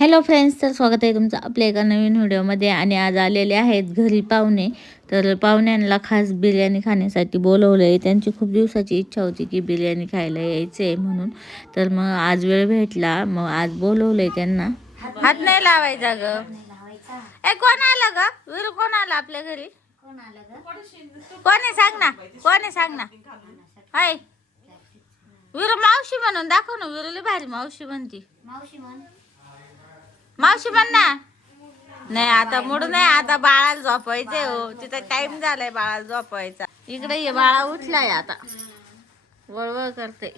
Hello friends, तर स्वागत आहे तुमचं आपल्या एका नवीन व्हिडिओमध्ये. आणि आज आलेले आहेत घरी पाहुणे. तर पाहुण्यांना खास बिर्याणी खाण्यासाठी बोलवलं आहे. त्यांची खूप दिवसाची इच्छा होती की बिर्याणी खायला यायचं आहे म्हणून. तर मग आज वेळ भेटला, मग आज बोलवलं आहे त्यांना. हात नाही लावायचा ग. कोण आलं ग? विरू कोण आलं आपल्या घरी? कोणी सांग ना, कोणी सांग ना. हाय विरू मावशी म्हणून दाखव ना. विरूला भारी मावशी म्हणती. मावशी म्हण ना. नाही आता मूड नाही, आता बाळाला झोपायचंय. हो तिचा टाइम झालाय बाळाला झोपायचा. इकडे ये, बाळा उठलाय आता, वळवळ करते.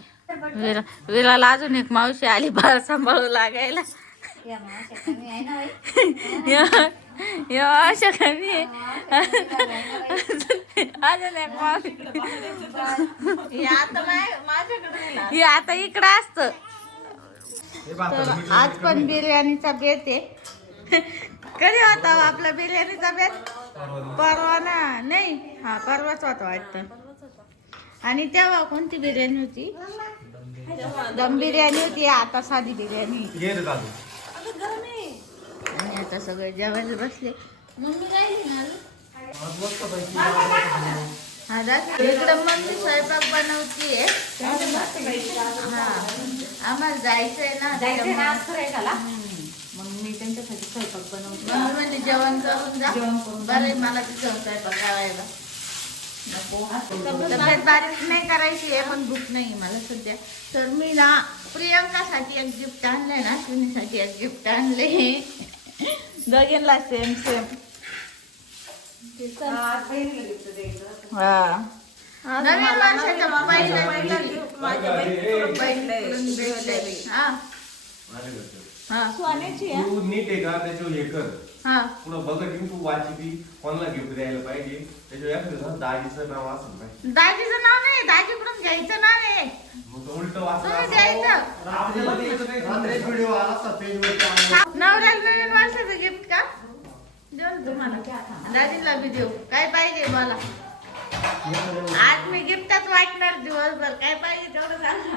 विराला अजून एक मावशी आली बाळ सांभाळू लागायला. अशा कमी आहे. अजून एक मावशी आता इकडं असत. तर आज पण बिर्याणीचा बेत आहे. कधी होता आपला बिर्याणीचा बेत? परवा ना? नाही, हा परवाच होता वाटतं. आणि तेव्हा कोणती बिर्याणी होती? दम बिर्याणी होती. आता साधी बिर्याणी. आणि आता सगळे जेवायला बसले. मम्मी राहिली ना. इकडं मम्मी स्वयंपाक बनवतीये. हा, आम्हाला जायचंय ना. मग मी त्यांच्यासाठी स्वयंपाक बनवते. मम्मी म्हणजे जेवण करून जा. बरं, मला तिथं स्वयंपाक करायला नको. तब्येत बारीक नाही करायची आहे, पण भूक नाही मला सध्या. तर मी ना प्रियंकासाठी एक गिफ्ट आणलंय ना, सुनीसाठी एक गिफ्ट आणले. दोघींना सेम सेम. हा, नवीन वर्षाच्या पहिला गिफ्ट माझ्या बहिणीकडून भेटलेली. हा हा, सोन्याची आहे. तू नीट आहे का त्याच्यावर हे कर. हा, पुढं बघत येऊन तू वाची कोणाला गिफ्ट द्यायला पाहिजे. त्याच्यावर एखादं दाजीचं नाव असलं पाहिजे. दाजीचं नाव नाही, दाजीकडून घ्यायचं नाव आहे. मग तो उलट वाचलं तुम्ही द्यायचं. आपल्याला द्यायचं नाही. व्हिडिओ आला पेजवर. नवऱ्याला नवीन वर्षाचं गिफ्ट का देऊन तुम्हाला? दाजीला बी देऊ. काय पाहिजे मला? आज मी गिफ्टच वाटणार दिवसभर. काय पाहिजे तेवढं सांगा.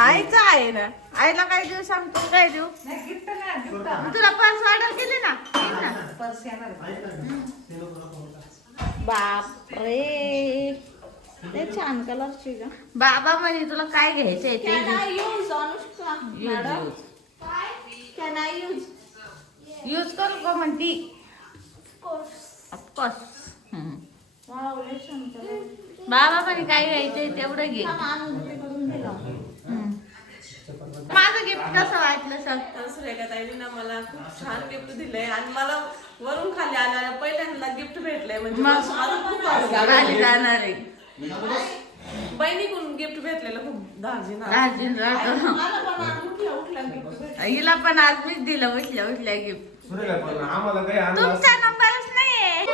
आईचं आहे ना. आईला काय देऊ सांग. तू काय देऊ? तुला पर्स ऑर्डर केली ना? बापरे, ते छान कलरची ग. बाबा म्हणे तुला काय घ्यायचंय ते यूज करू का म्हणती? ऑफकोर्स. बाबा म्हणे काय घ्यायचंय तेवढं घे. माझं गिफ्ट कसं वाटलं सर? सुरेखा ताईने ना मला खूप छान गिफ्ट दिलंय. आणि मला वरून खाली आल्याला पहिल्यांदा गिफ्ट भेटलंय. म्हणजे मला खूप खाली जाणार आहे. बहिणीकडून गिफ्ट भेटलेलं खूप दाजीन. हिला पण आज मीच दिलं उठल्या उठल्या गिफ्ट. आम्हाला काही आणलं तुमचा नंबरच नाहीये.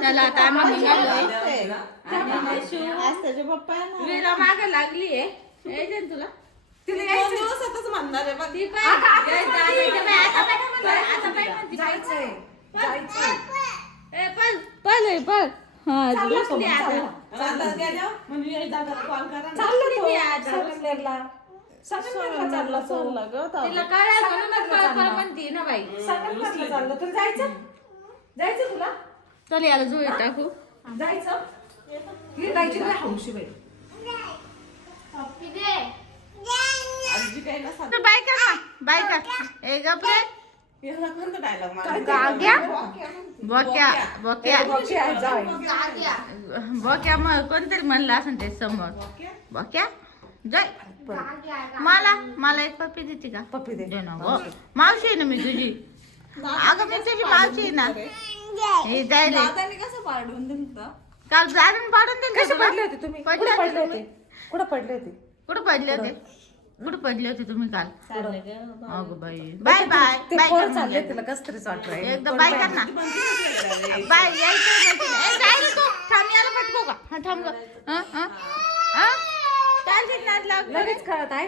चला आता आम्ही निघालोय. विरा मागं लागलीये. यायचं ना तुला? तिने 2 दिवसातच म्हणणार आहे. पण ती काय आता काय म्हणते? जायचंय जायचंय. पळ पळ पळ. हा, बसली आता. चालत गेल्या म्हणजे दादाला कॉल करा. चालला ग. तिला कळलं म्हणूनच पळ पळ म्हणते ना बाई. चाललं तर जायचं. जायचं तुला? चल याला जुळे टाकू. जायचं. ही जायची नाही हौशी बाई. आजी काय ना सांग. बाय कर ना, बाय कर. ए गप्पे. याला कोणता डायलॉग मारला? गाग्या बोक्या बोक्या जाय. बोक्या. मग कोणतरी म्हणलं असं ते समोर. बोक्या जय. मला एक पप्पी देते का? पप्पी दे ना गो. मावशी आहे ना मी तुझी. अगं मी तुझी मावशी आहे ना. हे जायला दादाने कसं पाडून दिलं? काल जाणून पाडून दिलं. कसे पडले होते तुम्ही? कुठे पडले होते? कुठे पडले होते? कुठं पडले होते? कुठं पडले होते तुम्ही काल? अगं बाई. बाय बाय बाय चालले तिला कस तरीच वाटलं. एकदम बाय कर ना. बाय. यायचं जायला तू. थांब, याला पटकू का? हा थांब ग. चालते नाद लाव. लगेच कळत आहे.